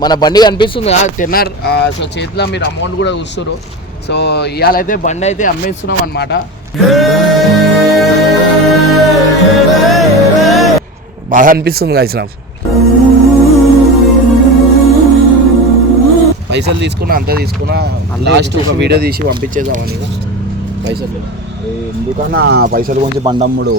మన బండి కనిపిస్తుంది. కదా తిన్నారు. సో చేతిలో మీరు అమౌంట్ కూడా చూస్తారు సో ఇవాళైతే బండి అయితే అమ్మేస్తున్నాం అనమాట బాగా అనిపిస్తుంది కాసి నాకు. పైసలు తీసుకున్నా అంతా తీసుకున్నా. లాస్ట్ ఒక వీడియో తీసి పంపించేద్దామని. పైసలు. ఎందుకన్నా పైసలు గురించి బండమ్ముడు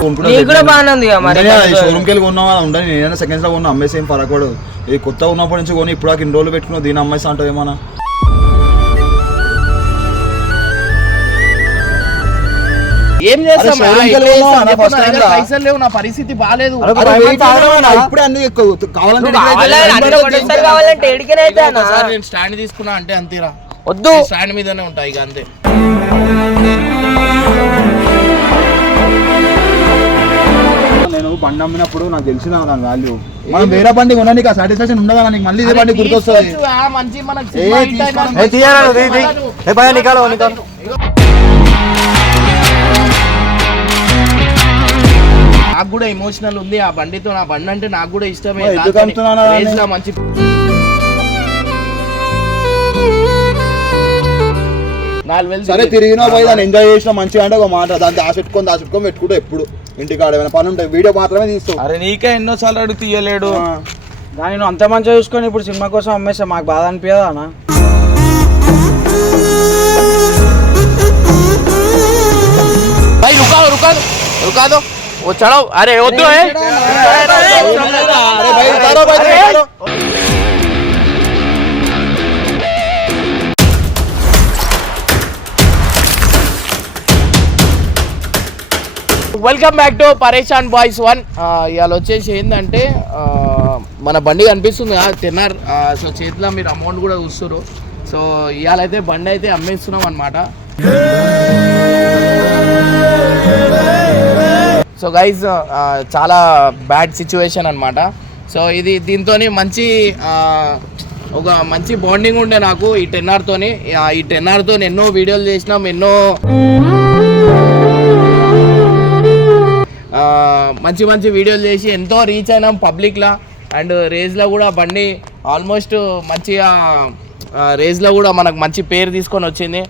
కూడా బాగానే ఉంది కదా మరి. షోరూమ్కి వెళ్ళి కొన్నావా ఉండని నేనైనా సెకండ్స్లో కొన్నా అమ్మేసి ఏం పరకూడదు ఇది కొత్త ఉన్నప్పటి నుంచి కొని ఇప్పుడు ఇన్ని రోజులు పెట్టుకున్నా దీని అమ్మేసి అంటావు ఏమన్నా ఏం చేస్తాం? నా. పైసలు లేవు పరిస్థితి బాగాలేదు ఇప్పుడే అన్ని కావాలంటే స్టాండ్ తీసుకున్నా అంటే అంతేరా. వద్దు. స్టాండ్ మీదనే ఉంటాయి ఇక అంతే. బండి అమ్మినప్పుడు నాకు తెలిసిన దాని వాల్యూ మనం వేరే బండి కొన్నా నీకు సాటిస్ఫాక్షన్ ఉండదా నీకు? మళ్ళీ ఇదే బండి గుర్తొస్తుంది. ఆ. నాకు కూడా ఎమోషనల్ ఉంది ఆ బండితో నా బండి అంటే నాకు కూడా ఇష్టమే. మంచి సరే తిరిగినా పోయి దాన్ని ఎంజాయ్ చేసినా మంచిగా అంటే ఒక మాట దాన్ని దాసెట్టుకొని దాసెట్టుకొని పెట్టుకుంటే ఎప్పుడు ఇంటికాడ ఏమైనా పని ఉంటాయి వీడియో మాత్రమే తీస్తావు అరే నీకే ఎన్నోసార్లు అడుగు తీయలేడు. దాని నువ్వు అంత మంచిగా చూసుకొని ఇప్పుడు సినిమా కోసం అమ్మేసా మాకు బాధ అనిపించదా అన్న? రుకాదు రుకాదు రుకా అరే వద్దు welcome back to Pareshan boys one ఇవాళ వచ్చేసి ఏంటంటే మన బండి కనిపిస్తుంది కదా తిన్నారు. సో చేతిలో మీరు అమౌంట్ కూడా చూస్తారు సో ఇవాళ అయితే బండి అయితే అమ్మేస్తున్నాం అనమాట సో గైజ్ చాలా బ్యాడ్ సిచ్యువేషన్ అనమాట సో ఇది దీంతో మంచి ఒక మంచి బాండింగ్ ఉండే నాకు ఈ టెన్ఆర్తోని ఈ టెన్ఆర్తో ఎన్నో వీడియోలు చేసినాం ఎన్నో మంచి మంచి వీడియోలు చేసి ఎంతో రీచ్ అయినాం పబ్లిక్లో అండ్ రేజ్లో కూడా బండి ఆల్మోస్ట్ మంచిగా రేజ్లో కూడా మనకు మంచి పేరు తీసుకొని వచ్చింది.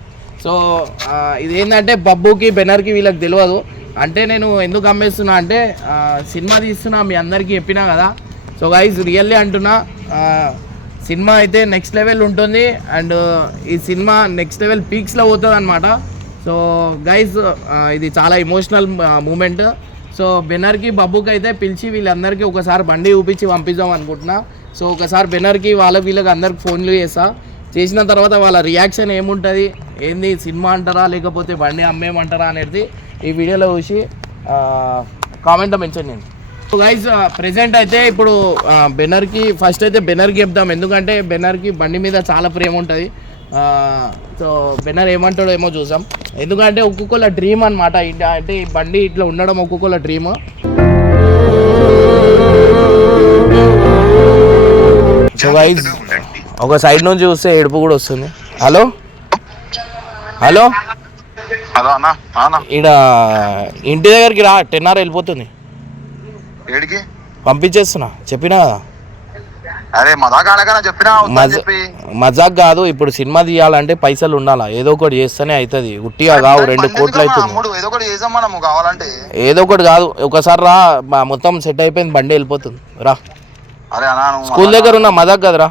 సో ఇదేంటంటే ఇది ఏంటంటే బబ్బుకి బెనర్కి వీళ్ళకి తెలియదు అంటే నేను ఎందుకు అమ్మేస్తున్నా అంటే సినిమా తీస్తున్నా మీ అందరికీ చెప్పినా కదా. సో గైజ్ రియల్లీ అంటున్నా. సినిమా అయితే నెక్స్ట్ లెవెల్ ఉంటుంది. అండ్ ఈ సినిమా నెక్స్ట్ లెవెల్ పీక్స్లో పోతుంది అనమాట సో గైజ్ ఇది చాలా ఇమోషనల్ మూమెంట్ సో బెనర్కి బబ్బుకి అయితే పిలిచి వీళ్ళందరికీ ఒకసారి బండి చూపించి పంపిద్దాం అనుకుంటున్నా. సో ఒకసారి బెనర్కి వాళ్ళ వీళ్ళకి అందరికి ఫోన్లు చేస్తా. చేసిన తర్వాత వాళ్ళ రియాక్షన్ ఏముంటుంది? ఏంది సినిమా అంటారా? లేకపోతే బండి అమ్మేయమంటారా అనేది ఈ వీడియోలో చూసి కామెంట్లో మెన్షన్ చేయండి. సో గైజ్ ప్రెసెంట్ అయితే ఇప్పుడు బెనర్కి ఫస్ట్ అయితే బెనర్కి చెప్దాం. ఎందుకంటే బెనర్కి బండి మీద చాలా ప్రేమ ఉంటుంది. సో బెనర్ ఏమంటాడో ఏమో చూసాం ఎందుకంటే ఒక్కొక్కళ్ళ డ్రీమ్ అనమాట అంటే ఈ బండి ఇట్లా ఉండడం ఒక్కొక్కళ్ళ డ్రీమ్ సో గైజ్ ఒక సైడ్ నుంచి చూస్తే ఏడుపు కూడా వస్తుంది. హలో హలో హలో అన్న అన్న ఈడ ఇంటి దగ్గరికి రా టెన్ అవర్ వెళ్ళిపోతుంది. పంపించేస్తున్నా. చెప్పినా కదా? అరే మా దాకా అడగనా చెప్పినా వద్దని మజ చెప్పి. మజాక్ కాదు ఇప్పుడు సినిమా తీయాలంటే పైసలు ఉండాలా? ఏదో ఒకటి చేస్తేనే అవుతుంది ఉట్టిగా కావు రెండు కోట్లు? అవుతుంది. ఏదో ఒకటి చేద్దాం మనము కావాలంటే. ఏదో ఒకటి కాదు ఒకసారి రా మా మొత్తం సెట్ అయిపోయింది బండి వెళ్ళిపోతుంది. రా. అరే అన్న నువ్వు స్కూల్ దగ్గర ఉన్న మజాక్ కదరా.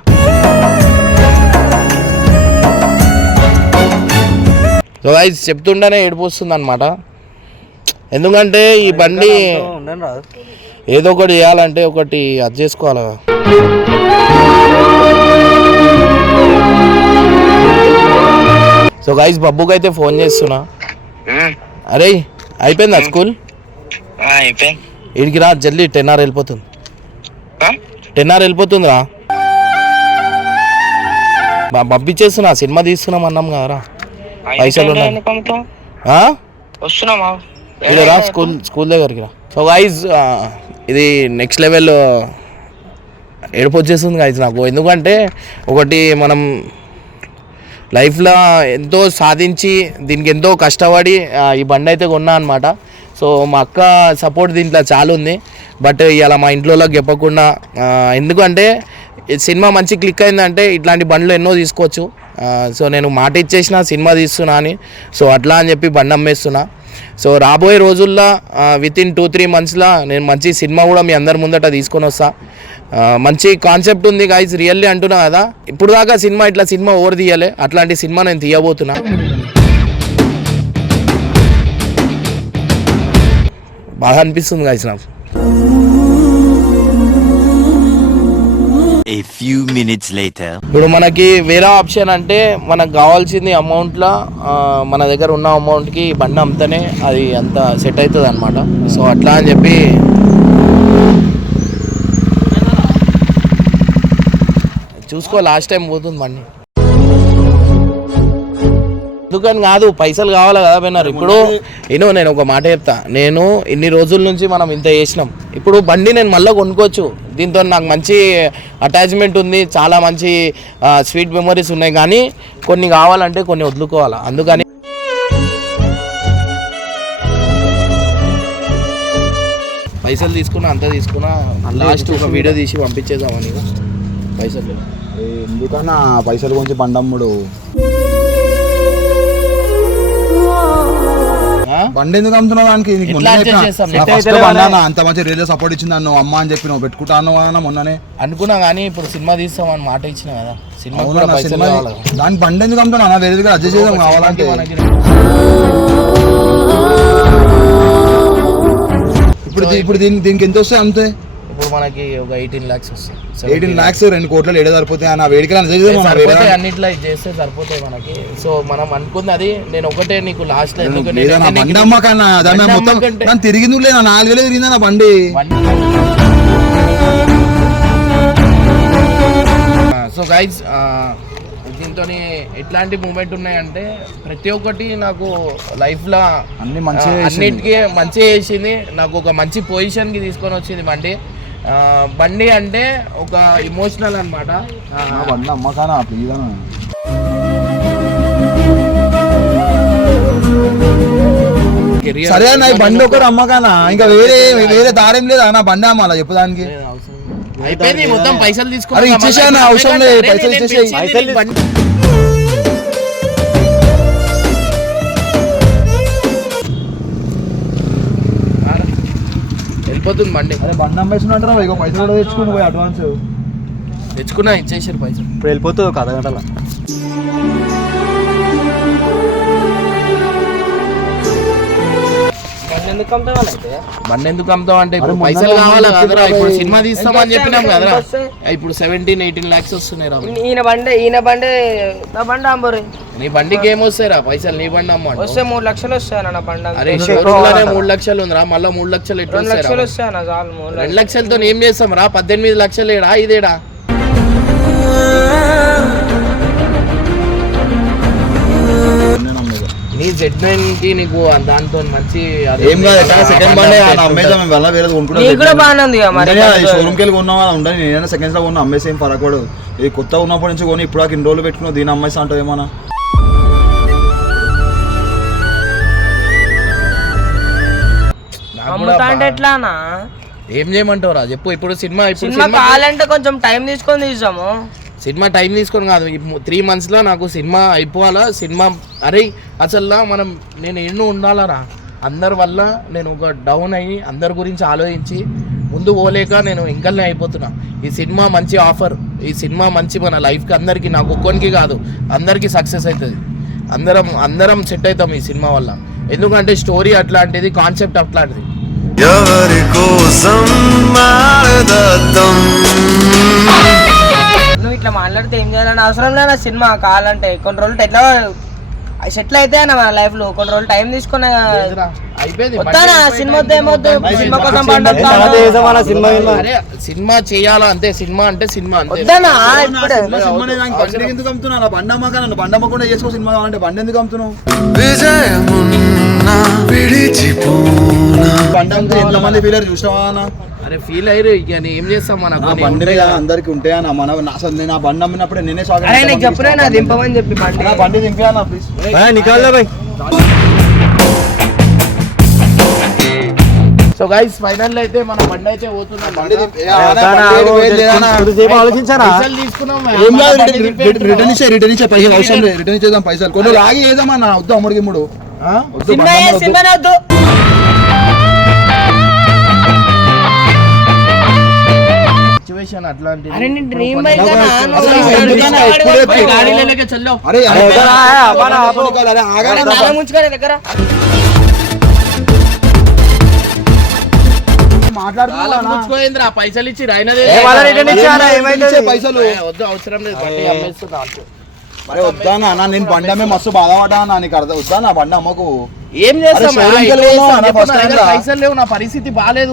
సో గైస్ చెప్తుండేనే ఏడుపు వస్తుంది అనమాట ఎందుకంటే ఈ బండి ఏదో ఒకటి చేయాలంటే ఒకటి అది చేసుకోవాలి. సో గైస్ బబ్బుకి అయితే ఫోన్ చేస్తున్నా. అరే అయిపోయిందా స్కూల్ అయిపోయింది. ఇడికి రా జల్దీ టెన్ అవర్ వెళ్ళిపోతుంది? టెన్ అవర్ వెళ్ళిపోతుందిరా. పంపించేస్తున్నా సినిమా తీస్తున్నాం అన్నాం కదరా. పైసలు రా స్కూల్ స్కూల్ దగ్గరికి రా. సో గైజ్ ఇది నెక్స్ట్ లెవెల్ ఏడుపు వచ్చేస్తుంది గైజ్ నాకు. ఎందుకంటే ఒకటి మనం లైఫ్లో ఎంతో సాధించి దీనికి ఎంతో కష్టపడి ఈ బండి అయితే కొన్నా అనమాట సో మా అక్క సపోర్ట్ దీంట్లో చాలా ఉంది. బట్ ఇలా మా ఇంట్లో చెప్పకుండా ఎందుకంటే సినిమా మంచి క్లిక్ అయిందంటే ఇట్లాంటి బండ్లు ఎన్నో తీసుకోవచ్చు. సో నేను మాట ఇచ్చేసిన సినిమా తీస్తున్నా అని. సో అట్లా అని చెప్పి బండి అమ్మేస్తున్నా. సో రాబోయే రోజుల్లో విత్ ఇన్ టూ త్రీ మంత్స్లో నేను మంచి సినిమా కూడా మీ అందరి ముందట తీసుకొని వస్తా. మంచి కాన్సెప్ట్ ఉంది గాయస్ రియల్లీ అంటున్నా కదా. ఇప్పుడు దాకా సినిమా ఇట్లా సినిమా ఓవర్ తీయలే అట్లాంటి సినిమా నేను తీయబోతున్నా. బాగా అనిపిస్తుంది గాయస్ నాకు. A few minutes later. ఇప్పుడు మనకి వేరే ఆప్షన్ అంటే మనకు కావాల్సింది అమౌంట్లో మన దగ్గర ఉన్న అమౌంట్కి బండి అమ్మితేనే అది అంత సెట్ అవుతుంది అనమాట సో అట్లా అని చెప్పి చూసుకో లాస్ట్ టైం పోతుంది బండి. ఎందుకని కాదు పైసలు కావాలి కదా విన్నారు ఇప్పుడు నేను నేను ఒక మాట చెప్తా. నేను ఇన్ని రోజుల నుంచి మనం ఇంత చేసినాం. ఇప్పుడు బండి నేను మళ్ళీ కొనుక్కోవచ్చు. దీంతో నాకు మంచి అటాచ్మెంట్ ఉంది. చాలా మంచి స్వీట్ మెమరీస్ ఉన్నాయి. కానీ కొన్ని కావాలంటే కొన్ని వదులుకోవాలా. అందుకని పైసలు తీసుకున్నా అంతా తీసుకున్నా లాస్ట్ ఒక వీడియో తీసి పంపించేద్దామని పైసలు. ఎందుకన్నా? పైసలు గురించి బండమ్ముడు బండి ఎందుకు అమ్ముతున్నావు దానికి? నీకు ఎట్లా మొన్ననే adjust చెప్పినా. చేస్తాం? నా ఎట్లా first బండి అన్న, అంత మంచి రేడియో సపోర్ట్ ఇచ్చింది అన్న అమ్మ అని చెప్పి నువ్వు పెట్టుకుంటాను అన్న మొన్ననే. అనుకున్నా కానీ ఇప్పుడు సినిమా తీస్తామని మాట ఇచ్చిన కదా. సినిమా అవునా కూడా నా పైసలు సినిమా కావాలి కదా. దానికి బండి ఎందుకు అమ్ముతున్నా అన్న? వేరే దగ్గర అడ్జస్ట్ చేద్దాం కావాలంటే. మనకి ఇప్పుడు దీ- ఇప్పుడు దీనికి దీనికి ఎంత వస్తాయి అంతే? ఇప్పుడు మనకి ఒక ఎయిటీన్ లాక్స్ వస్తాయి ఎయిటీన్ లాక్స్ రెండు కోట్లు ఏడు సరిపోతాయి అన్న వేడికి అడ్జస్ట్ చేద్దాం అన్న, వేరే సరిపోతాయి అన్నిట్లో ఇది చేస్తే సరిపోతాయి మనకి. సో మనం అనుకుంది అది నేను ఒకటే నీకు లాస్ట్లో బండి అమ్మకన్నా మొత్తం తిరిగింది లేదా? నాలుగు వేలు తిరిగిందా నా బండి? సో గైజ్ దీంతో ఎట్లాంటి మూమెంట్ ఉన్నాయంటే ప్రతి ఒక్కటి నాకు లైఫ్లో అన్ని చేసింది. అన్నిటికీ మంచిగా చేసింది. నాకు ఒక మంచి పొజిషన్కి తీసుకొని వచ్చింది బండి. బండి అంటే ఒక ఇమోషనల్ అనమాట నా బండి అమ్మకానా ప్లీజ్ అన్న సరే అన్న ఈ బండి ఒకరు అమ్మకానా ఇంకా వేరే వేరే దారేం లేదా నా బండి అమ్మాలా చెప్పు దానికి అయిపోయింది మొత్తం పైసలు ఇచ్చేసేయ్ అన్న, అవసరం లేదు, పైసలు ఇచ్చేసేయ్. వెళ్ళిపోతుంది బండి. అరే బండి అమ్మేస్తున్నట్టు ఇక పైసలు కూడా తెచ్చుకుని పోయి అడ్వాన్స్. తెచ్చుకున్నా ఇచ్చేసారు పైసలు. ఇప్పుడు వెళ్ళిపోతుంది ఒక బండి బండి ఎందుకు అమ్ముతాం అంటే ఇప్పుడు పైసలు కావాలి కదరా ఇప్పుడు సినిమా తీస్తామని చెప్పినాం కదరా? ఇప్పుడు సెవెంటీన్ ఎయిటీన్ లాక్స్ వస్తున్నాయి రా ఈయన బండి ఈయన బండి నా బండి అంబరు. నీ బండికి ఏం వస్తాయి రా? పైసలు నీ బండి అమ్మ వస్తే మూడు లక్షలు వస్తాయి నా బండి అరే మూడు లక్షలు ఉందిరా మళ్ళీ మూడు లక్షలు ఎట్లా రెండు లక్షలు వస్తాయి చాలు రెండు లక్షలు. లక్షలతో ఏం చేస్తాం రా? పద్దెనిమిది లక్షలు ఏడా ఇదేడా నైన్కి నీకు దాంతో మంచి ఏం కాదు సెకండ్ బండి అమ్మేద్దాం మేము వెళ్ళ వేరేది నీకు కూడా బాగానే ఉంది కదా మరి షోరూమ్కి వెళ్ళి కొన్నావా ఉండని నేనైనా సెకండ్స్లో కొన్నా అమ్మేసి ఏం ఇది కొత్త ఉన్నప్పటి నుంచి కొని ఇప్పుడు ఇన్ని రోజులు పెట్టుకున్నావు దీని అమ్మేసి అంటావు ఏమన్నా ఏం చేయమంటావు రా చెప్పు ఇప్పుడు సినిమా ఇప్పుడు సినిమా సినిమా కావాలంటే కొంచెం టైం తీసుకొని తీసాము. సినిమా టైం తీసుకొని కాదు. త్రీ మంత్స్లో నాకు సినిమా అయిపోవాలా? సినిమా అరే అసలు మనం నేను ఎన్నో ఉండాలరా? అందరి వల్ల నేను ఒక డౌన్ అయ్యి అందరి గురించి ఆలోచించి ముందు పోలేక నేను ఇంకల్నే అయిపోతున్నా. ఈ సినిమా మంచి ఆఫర్ ఈ సినిమా మంచి మన లైఫ్కి అందరికీ నాకు ఒక్కొనికి కాదు అందరికీ సక్సెస్ అవుతుంది అందరం అందరం సెట్ అవుతాం ఈ సినిమా వల్ల. ఎందుకంటే స్టోరీ అట్లాంటిది కాన్సెప్ట్ అట్లాంటిది. ఎవరి కోసం ఇట్లా మాట్లాడితే ఏం చేయాలని అవసరం లేదు నా సినిమా కావాలంటే. కొన్ని రోజులు ఎట్లా సెటిల్ అయితే అన్న మన లైఫ్లో కొన్ని రోజులు టైం తీసుకున్న సినిమా చేయాలా? అంతే సినిమా అంటే సినిమా అంతే. వద్దానా ఇప్పుడే. బండి ఎందుకు అమ్ముతున్నా నా బండి అమ్మకా నన్ను బండి అమ్మకుండా చేసుకో సినిమా కావాలంటే బండి ఎందుకు అమ్ముతున్నావు? విడిచిపోనా? బండి అమ్మితే ఎంతమంది ఫీలర్ చూసినావా అన్న? అరే ఫీల్ అయ్యారు ఇక ఏం చేస్తాం మన బండి అందరికి ఉంటాయా నా మన నా- అసలు నేను ఆ బండి అమ్మినప్పుడే నేనే చెప్పురా నా దింపమని చెప్పి బండి. నా బండి ప్లీజ్ భాయ్ సో గైస్ ఫైనల్ అయితే మన బండి అయితే పోతున్నాం అన్న, రిటర్న్ ఇచ్చే రిటర్న్ ఇచ్చే పైసలు అవసరం లేదు. రిటర్న్ ఇచ్చేద్దాం పైసలు. కొన్ని రోజులు ఆగి ఏదమ్మా వద్దు అమ్ముడు గిమ్ముడు ఆ? వద్దు సినిమా బండి ఏ అమ్ముడు వద్దు. సినిమానే వద్దు సిచ్యువేషన్ అట్లాంటిది అరే నీ డ్రీమ్ బైక్ చల్లో అరే అరే, ఆగానే దగ్గర మాట్లాడుతున్నా పైసలు ఇచ్చి పైసలు వద్దు అవసరం లేదు బండి అమ్మేస్తున్నా. అరే వద్దానా అన్న నేను బండి అమ్మే మస్తు బాధపడ్డా అన్న నీకు అర్థం వద్దానా బండి అమ్మకు? ఏం చేస్తాం? అరే, showroom కి ఎట్లా వెళ్ళాము చేస్తాం? అన్న, చెప్పు, first నా time దగ్గర రా. పైసలు లేవు నా పరిస్థితి బాగాలేదు?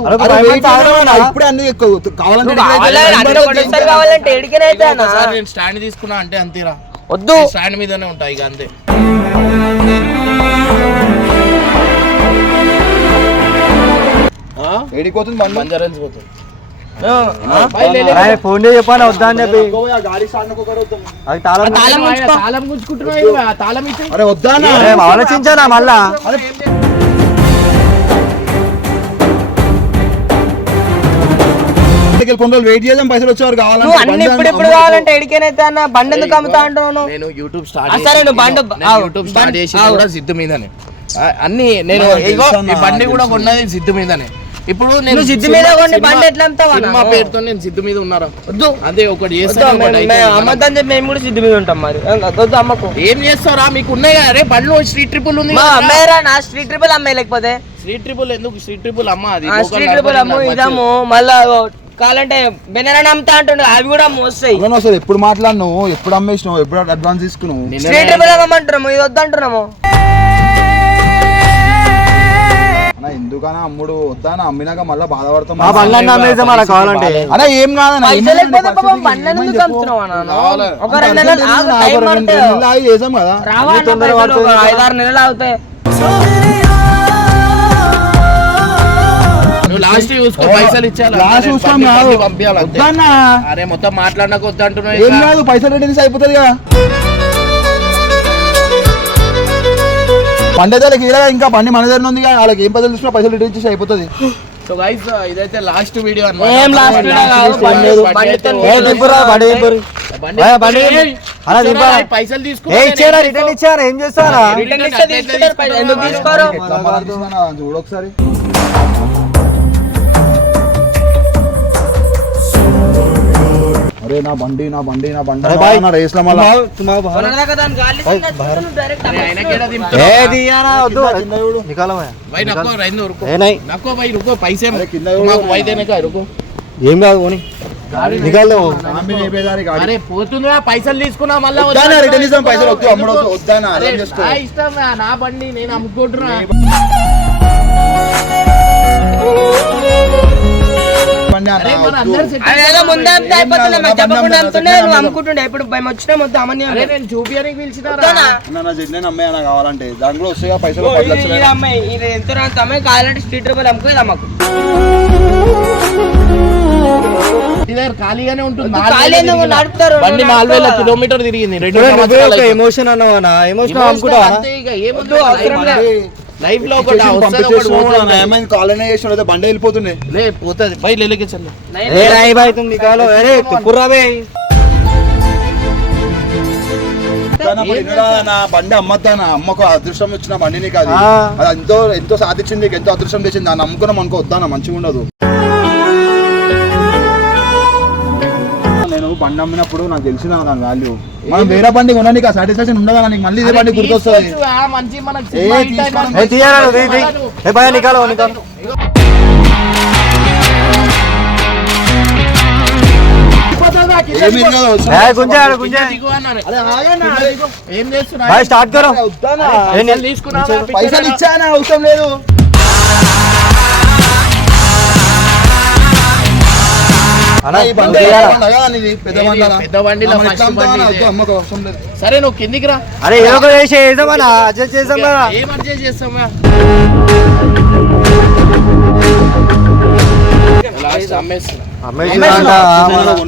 ఇప్పుడే అన్ని ఎక్కువ కావాలంటే స్టాండ్ తీసుకున్నా అంటే అంతేరా వద్దు. స్టాండ్ మీదనే ఉంటాయి ఇక అంతే. ఏడిపోతుంది బండి? బంజారాల్స్ పోతుంది. ఫోన్ చెప్పాను వద్దా అని చెప్పి. అది తాళం తాళం గుంజుకుంటున్నావు ఆలోచించానా మళ్ళా? వెయిట్ చేద్దాం పైసలు వచ్చేవారు కావాలంటే. అన్ని ఇప్పుడు. కావాలంటే ఎడికనైతే అన్న బండి ఎందుకు అమ్ముతా? నేను యూట్యూబ్ స్టార్ట్ ఆ, సరే, నువ్వు బండి- నేను ఆగు, యూట్యూబ్ స్టార్ట్ బండి- చేసి ఆగు. కూడా సిద్ధు మీదనే. అన్ని నేను ఈ బండి కూడా. కొన్నది సిద్ధు మీదనే. ఇప్పుడు నేను సిద్ధు మీద కొన్ని బండి ఎట్లా సినిమా? పేరుతో నేను సిద్ధు మీద ఉన్నారా? వద్దు. అదే ఒకటి అమ్మద్దని చెప్పి మేము కూడా సిద్ధు మీద ఉంటాం మరి. వద్దు అమ్మకు. ఏం చేస్తారా మీకు ఉన్నాయి? కదా రే బండ్లు స్ట్రీట్ ట్రిపుల్ ఉంది. అమ్మాయిరా నా స్ట్రీట్ ట్రిపుల్ అమ్మాయి లేకపోతే? స్ట్రీట్ ట్రిపుల్ ఎందుకు? స్ట్రీట్ ట్రిపుల్ అమ్మ అది స్ట్రీట్ ట్రిపుల్ అమ్ము ఇదమ్ము మళ్ళా కావాలంటే బెనరని అమ్ముతా అంటుండే అవి కూడా మోస్తాయి. అవును అసలు ఎప్పుడు మాట్లాడినావు? ఎప్పుడు అమ్మేసినావు? ఎప్పుడు అడ్వాన్స్ తీసుకున్నావు? స్ట్రీట్ ట్రిపుల్ అమ్మంటున్నాము ఇది వద్దంటున్నాము. ఎందుకన్నా అమ్ముడు వద్దానా? అమ్మినాక మళ్ళీ బాధపడతాం అలా కావాలంటే. ఏం కాదన్న చేసాం కదా. ఐదారు నెలలు అవుతాయి లాస్ట్ చూసుకో పైసలు ఇచ్చాను లాస్ట్ కాదు పంపించాలి అరే మొత్తం మాట్లాడక వద్దు అంటున్నావు ఏం. కాదు పైసలు రిటర్న్స్ అయిపోతుంది కదా పండే వాళ్ళకి ఇలా ఇంకా బండి మన దగ్గర ఉంది వాళ్ళకి ఏం పైసలు తీసుకున్నా పైసలు రిటర్న్ చేసి అయిపోతుంది. సో గైస్ ఇదైతే లాస్ట్ వీడియో ఏం. పైసలు ఏ తీసుకున్నా ఇచ్చారా? రిటర్న్ ఇచ్చారా? ఏం చేస్తారా? రిటర్న్. ఎందుకు తీసుకోరు? ఎట్లా అరే నా బండి నా బండి నా బండి. నా రేస్లో మళ్ళా ఏం కాదు పోనీ. పోతుందా పైసలు తీసుకున్నా మళ్ళీ పైసలు వద్దానా నా బండి నేను అమ్ముకుంటున్నా. అదేదో ముందే చెప్పకుండా నువ్వు. అమ్ముకుంటుండే ఇప్పుడు వచ్చినా మొత్తం అమ్మని నేను నేను అమ్మాయి కావాలంటే దాంట్లో వస్తాయి పైసలు ఇది అమ్మాయి ఇది ఎంత రాంత అమ్మాయి కావాలంటే స్ట్రీట్ ఖాళీగానే ఉంటుంది. నడుపుతారు, బండి నువ్వు నాలుగు వేల నడుపుతావా? కిలోమీటర్ తిరిగింది రెండు. ఎమోషన్ అన్నావా ఎమోషన్ Emotional లైఫ్లో ఒకటి కాలనే చేసిన అయితే బండి వెళ్ళిపోతున్నాయి లే పోతుంది. బయట నా బండి అమ్మద్దానా అమ్మకు అదృష్టం వచ్చిన బండి నీకు అది ఎంతో ఎంతో సాధించింది ఎంతో అదృష్టం తెచ్చింది. దాన్ని నమ్ముకున్నాం అనుకో వద్దానా మంచిగా ఉండదు. నేను బండి అమ్మినప్పుడు నాకు తెలిసిన దాని వాల్యూ మనం వేరే బండి నీకు ఆ సాటిస్ఫాక్షన్ ఉండదా నీకు? మళ్ళీ ఇదే బండి గుర్తొస్తుంది. మంచి మనకి ఏ, సినిమా హిట్ తీసుకోను. అయినా ఏ సరే నువ్వు కిందికి రా. అరే ఏదో చేసి అడ్జస్ట్ ఏం అడ్జస్ట్ చేస్తామా అమ్మేస్తున్నా.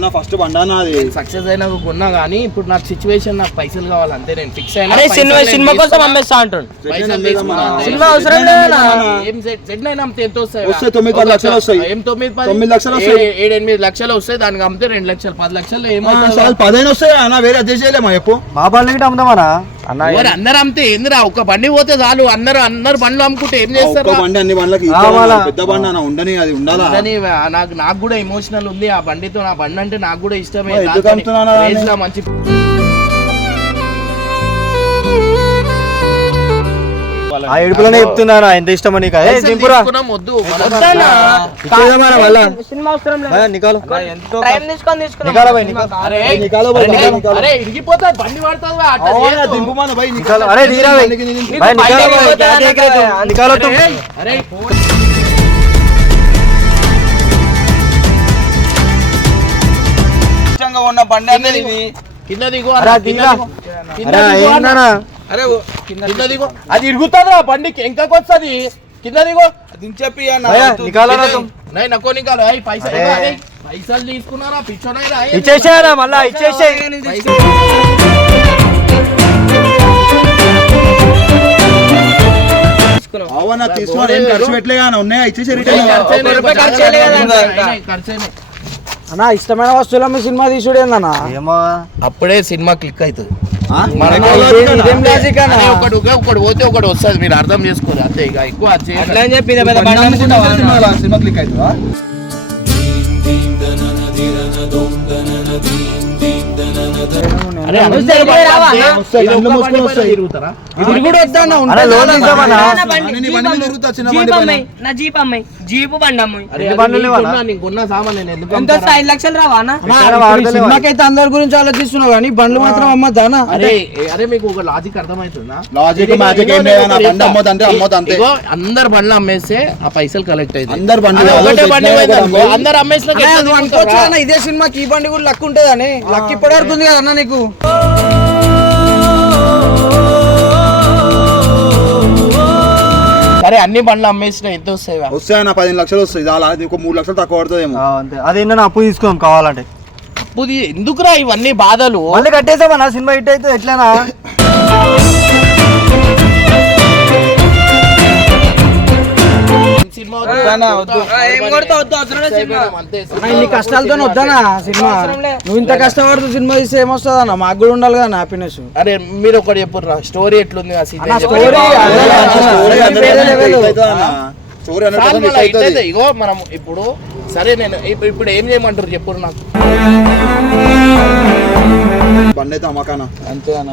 ఫస్ట్ అది? సక్సెస్ అయినా కొన్నా కానీ ఇప్పుడు నాకు సిచ్యువేషన్ నాకు పైసలు కావాలి అంతే నేను ఫిక్స్ అయినా అరే సినిమా కోసం అమ్మేస్తా అంటుండు. సినిమా అవసరం ఏం సెట్ అయినా అమ్మితే ఎంత వస్తాయి? వస్తాయి, తొమ్మిది లక్షలు వస్తాయి. ఏం తొమ్మిది తొమ్మిది లక్షలు వస్తాయి. ఏడు- ఎనిమిది లక్షలు వస్తాయి దానికి అమ్మితే రెండు లక్షలు పది లక్షలు చాలు పదిహేను వస్తాయి అన్న వేరే అడ్జస్ట్ చేయలేమా చెప్పు. మా గిట్ట అందరు అమ్మితే ఏందిరా? ఒక బండి పోతే చాలు. అందరు అందరు బండ్లు అమ్ముకుంటే ఏం చేస్తారు ఒక్క బండి అన్ని బండ్లకి ఆ, వాళ్ళ- పెద్ద బండి అన్న ఉండని అది ఉండాలా? నాకు నాకు కూడా ఎమోషనల్ ఉంది. ఆ బండితో నా బండి అంటే నాకు కూడా ఇష్టమే. మంచి ఆ ఏడుపులోనే చెప్తున్నానా ఎంత ఇష్టమో నీకు ఏ, పైసలు దింపురా తీసుకున్నాం, వద్దు వద్దన్నా. ఇచ్చేద్దామా మళ్ళా సినిమా అవసరం లేదు ఏ, నికాలు టైం తీసుకొని తీసుకున్నాం నికాలో పోయి, సినిమా నికాలో. అరే అరే, నికాలో పోయి, అరే, నికాలో, నికాలో. అరే ఇరిగిపోతుంది బండి పడుతుంది అట్లా అవునా, చేయొద్దు. దింపుమాను భయ్, నీకు నికాలో. అరే దిగిరా భయ్. బండికి దిగి- నీకు భయ్, బండి నికాలో పోయి, ఎక్కిపోతే क्या देख रहे అన్న तुम? निकालो तुम అరే, అరే ఉన్న బండి అనేది ఇది కింద దిగు అరే, అన్న, కింద దిగిరా. దిగు. కింద అరే దిగు అన్న. ఏందన్నా అరే కింద దిగు. అది ఇరుగుతుంది రా బండికి. ఎంకకి వస్తుంది? కింద దిగు. దించెప్పి భయ్యా, నికాలో నా तुम నై నక్కో నికాలు. అయ్ పైసలు. పైసలు తీసుకున్నారా? పిచ్చోనైరా ఇచ్చేసేయరా మళ్ళా? ఇచ్చేసేయ్ అవునా తీసుకుని ఏం ఖర్చు పెట్టలే కానీ ఉన్నాయా? ఇచ్చేసి రిటర్న్ ఖర్చు చేయలేదు కదా ఇంకా. ఖర్చు అన్నా ఇష్టమైన వస్తువుల మీ సినిమా తీసుడు ఏందన్నా? ఏమో. అప్పుడే సినిమా క్లిక్ అవుతుంది. ఒకడు ఒకడు పోతే ఒకటి వస్తుంది మీరు అర్థం చేసుకోరు అంతే ఇక ఎక్కువ? సినిమా క్లిక్ అవుతుందా? జీప్ అమ్మాయి. జీప్ బండి. అమ్మాయి. ఐదు లక్షలు సినిమాకైతే అందరి గురించి ఆలోచిస్తున్నావు కానీ బండ్లు మాత్రం అమ్మద్దానా అరే అరే మీకు ఒక లాజిక్ అర్థమవుతుందా? లాజిక్ మ్యాజిక్ ఏం బండి అందరు బండ్లు అమ్మేస్తే ఆ పైసలు కలెక్ట్ అయితే అందరు బండ్లు ఒకటే బండి. అందరు అమ్మేసిన ఇదే సినిమాకి ఈ బండి కూడా లక్ ఉంటుందని. లక్ ఇప్పటి వరకు ఉంది కదా అన్న నీకు? సరే అన్ని బండ్లు అమ్మేసిన ఎంత వస్తాయి వస్తాయి నా పదిహేను లక్షలు వస్తాయి. చాలా అది ఒక మూడు లక్షలు తక్కువ పడుతుందేమో అంతే. అదేంటన్నా అప్పు తీసుకోం కావాలంటే. అప్పుది ఎందుకురా ఇవన్నీ బాధలు? మళ్ళీ కట్టేసామన్నా సినిమా హిట్ అయితే ఎట్లనా సినిమా ఇన్ని కష్టాలతో వద్దానా సినిమా. నువ్వు ఇంత కష్టపడుతూ సినిమా తీస్తే ఏమొస్తుంది అన్న మాకు కూడా ఉండాలి కదా హ్యాపీనెస్ అరే మీరు ఒకటి చెప్పుర్రా. స్టోరీ ఎట్లుంది ఆ స్టోరీ ఇగో మనం ఇప్పుడు సరే నేను ఇప్పుడు ఇప్పుడు ఏం చేయమంటారు చెప్పురు నాకు. బండి అయితే అమ్మకాన అంతే అన్న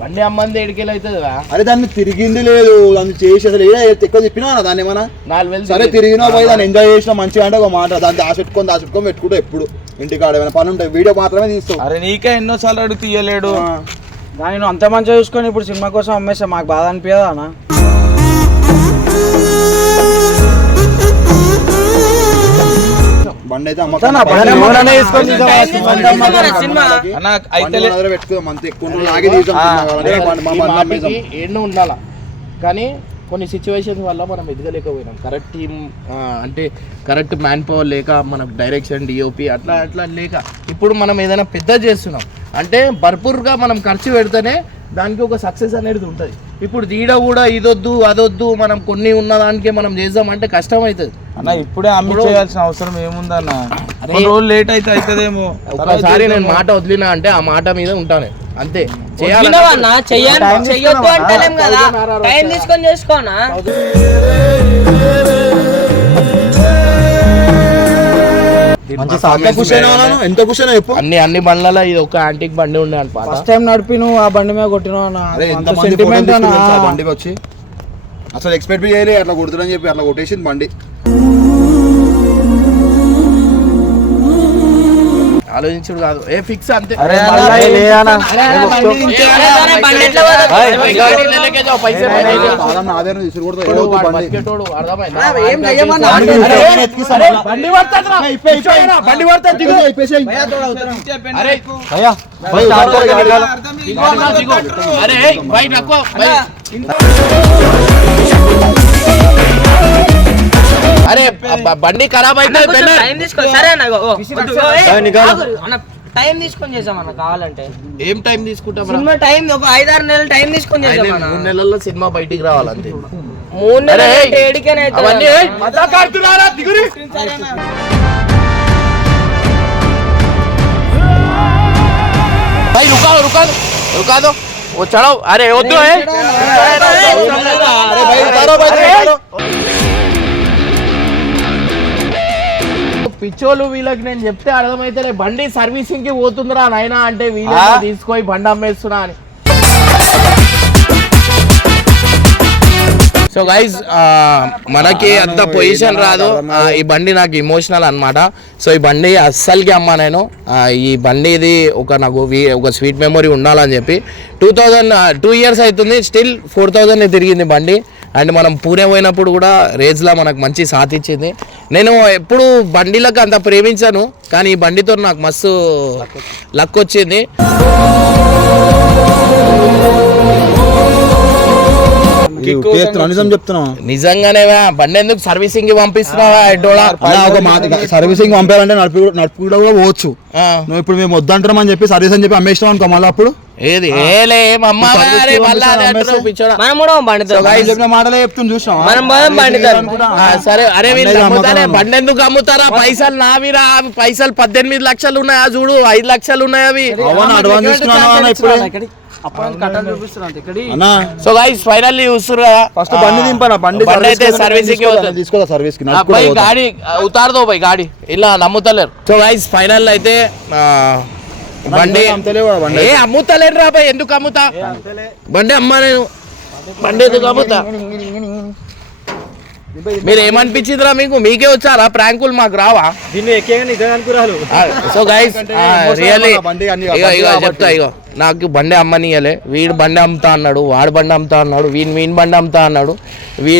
బండి అమ్మంది ఏడికెళ్ళి అవుతుందిరా. అరే దాన్ని తిరిగింది లేదు దాన్ని చేసి అసలు ఏ ఎక్కువ చెప్పినా దాన్ని ఏమన్నా? నాలుగు వేలు సరే తిరిగినా పోయి దాన్ని ఎంజాయ్ చేసిన మంచిగా అంటే ఒక మాట దాన్ని దాచిపెట్టుకొని దాచిపెట్టుకొని పెట్టుకుంటే ఎప్పుడు ఇంటికాడ ఏమైనా పని ఉంటాయి వీడియో మాత్రమే తీస్తావు. అరే నీకే ఎన్నో సార్లు అడుగు తీయలేడు. దాన్ని అంత మంచిగా చూసుకొని ఇప్పుడు సినిమా కోసం అమ్మేస్తే మాకు బాధ అనిపించదా బండి. ఎన్నో ఉండాలా? కానీ కొన్ని సిచ్యువేషన్స్ వల్ల మనం ఎదగలేకపోయినాం. కరెక్ట్ టీమ్ అంటే కరెక్ట్ మ్యాన్ పవర్ లేక మనకు డైరెక్షన్ డిఓపి అట్లా అట్లా లేక ఇప్పుడు మనం ఏదైనా పెద్ద చేస్తున్నాం. అంటే భర్పూర్గా మనం ఖర్చు పెడితేనే దానికి ఒక సక్సెస్ అనేది ఉంటుంది. ఇప్పుడు దీడ కూడా ఇదొద్దు అదొద్దు మనం కొన్ని ఉన్న దానికే మనం చేద్దామంటే కష్టం అవుతుంది అన్న ఇప్పుడే అమ్మి చేయాల్సిన అవసరం ఏముందన్న? రోజులు లేట్ అయితే అవుతుందేమో ఒకసారి నేను మాట వదిలినా అంటే ఆ మాట మీద ఉంటాను. అంతే? అంటలేం కదా. టైం తీసుకొని చేసుకోనా? ఎంత అయినా చెప్పు. అన్ని అన్ని బండ్లలో ఇది ఒక యాంటిక్ బండి ఉండే అని పాత. ఫస్ట్ టైం నడిపి నువ్వు ఆ బండి మీద కొట్టినావు అన్న. సెంటిమెంట్ బండికి వచ్చి? అసలు ఎక్స్పెక్ట్ చేయలే అట్లా కొడుతుందని చెప్పి అట్లా కొట్టేసింది బండి. ఆలోచించుడు కాదు ఏ ఫిక్స్ అంతే అరే బయట. అరే బ- బండి ఖరాబ్ అయితే టైం తీసుకో సరే అన్న ఇగో, ఓ, వద్దు, ఓ, ఏ, ఆగు, అన్న టైం తీసుకొని చేసాం అన్న కావాలంటే ఏం టైం తీసుకుంటాం సినిమా టైం ఒక ఐదారు నెలలు టైం తీసుకొని చేసాం అన్న మూడు నెలల్లో సినిమా బయటికి రావాలంతే మూడు అరే, నెలలు ఏయ్, ఏడికైనా అవుతుంది అవన్నీ అన్న. ఏయ్, మజాక్ ఆడుతున్నారా? దిగురి. भाई रुका दो रुका दो रुका दो वो चढ़ो अरे वो तो है अरे भाई उतारो भाई పిచ్చోళ్ళు వీళ్ళకి నేను చెప్తే అర్థమైతే బండి సర్వీసింగ్కి పోతుందిరా నాయనా అంటే వీళ్ళు తీసుకొని బండి అమ్మేస్తున్నా అని. సో గైజ్ మనకి అంత పొజిషన్ రాదు. ఈ బండి నాకు ఇమోషనల్ అన్నమాట. సో ఈ బండి అస్సలకి అమ్మా నేను. ఈ బండి ఇది ఒక నాకు ఒక స్వీట్ మెమొరీ ఉండాలని చెప్పి. టూ థౌజండ్ టూ ఇయర్స్ అవుతుంది. స్టిల్ ఫోర్ థౌజండ్ తిరిగింది బండి. అండ్ మనం పూణే పోయినప్పుడు కూడా రేజ్లా మనకు మంచి సాత్ ఇచ్చింది. నేను ఎప్పుడు బండిలకు అంత ప్రేమించాను కానీ ఈ బండితో నాకు మస్తు లక్ వచ్చింది. నిజంగానే బండి ఎందుకు సర్వీసింగ్కి పంపిస్తున్నావా సర్వీసింగ్ పంపాలంటే నడుపు నడుపు కూడా పోవచ్చు. నువ్వు ఇప్పుడు మేము వద్దంటున్నామని చెప్పి సర్వీస్ అని చెప్పి అమ్మేసినాం అనుకో మళ్ళీ అప్పుడు? ఏది? అమ్ముతారా? పైసలు నావిరా పైసలు పద్దెనిమిది లక్షలు ఉన్నాయా చూడు ఐదు లక్షలు ఉన్నాయి అవి. సో గైస్ ఫైనల్లీ ఫస్ట్ బండి బండి బండి అయితే సర్వీసింగ్ తీసుకోదా సర్వీస్కి గాడి ఉతారదో పోయి గాడి. ఇలా నమ్ముతలేరు. సో గైస్ ఫైనల్ అయితే బండి. ఏ అమ్ముతలేరు రా భాయ్ ఎందుకు అమ్ముతా? బండి అమ్మా నేను. బండి ఎందుకు అమ్ముతా? మీరు ఏమనిపించిందిరా మీకు? మీకే వచ్చారా? ప్రాంకులు మాకు రావా? దీన్ని అనుకురాలు సో గైస్ రియల్లీ ఇగో. చెప్తా ఇగో. నాకు బండి అమ్మనియలే వీడు బండి అమ్ముతా అన్నాడు వాడు బండి అమ్ముతా అన్నాడు వీని వీని బండి అమ్ముతా అన్నాడు. వీ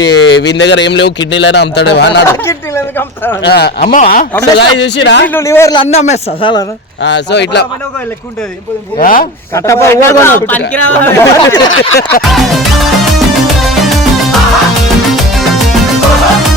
వీని దగ్గర ఏం లేవు కిడ్నీలైనా అమ్ముతాడు అన్నాడు. అమ్మవా సో చూసిరా? అన్ని అమ్మేస్తా సో ఇట్లా? కట్టప 发 财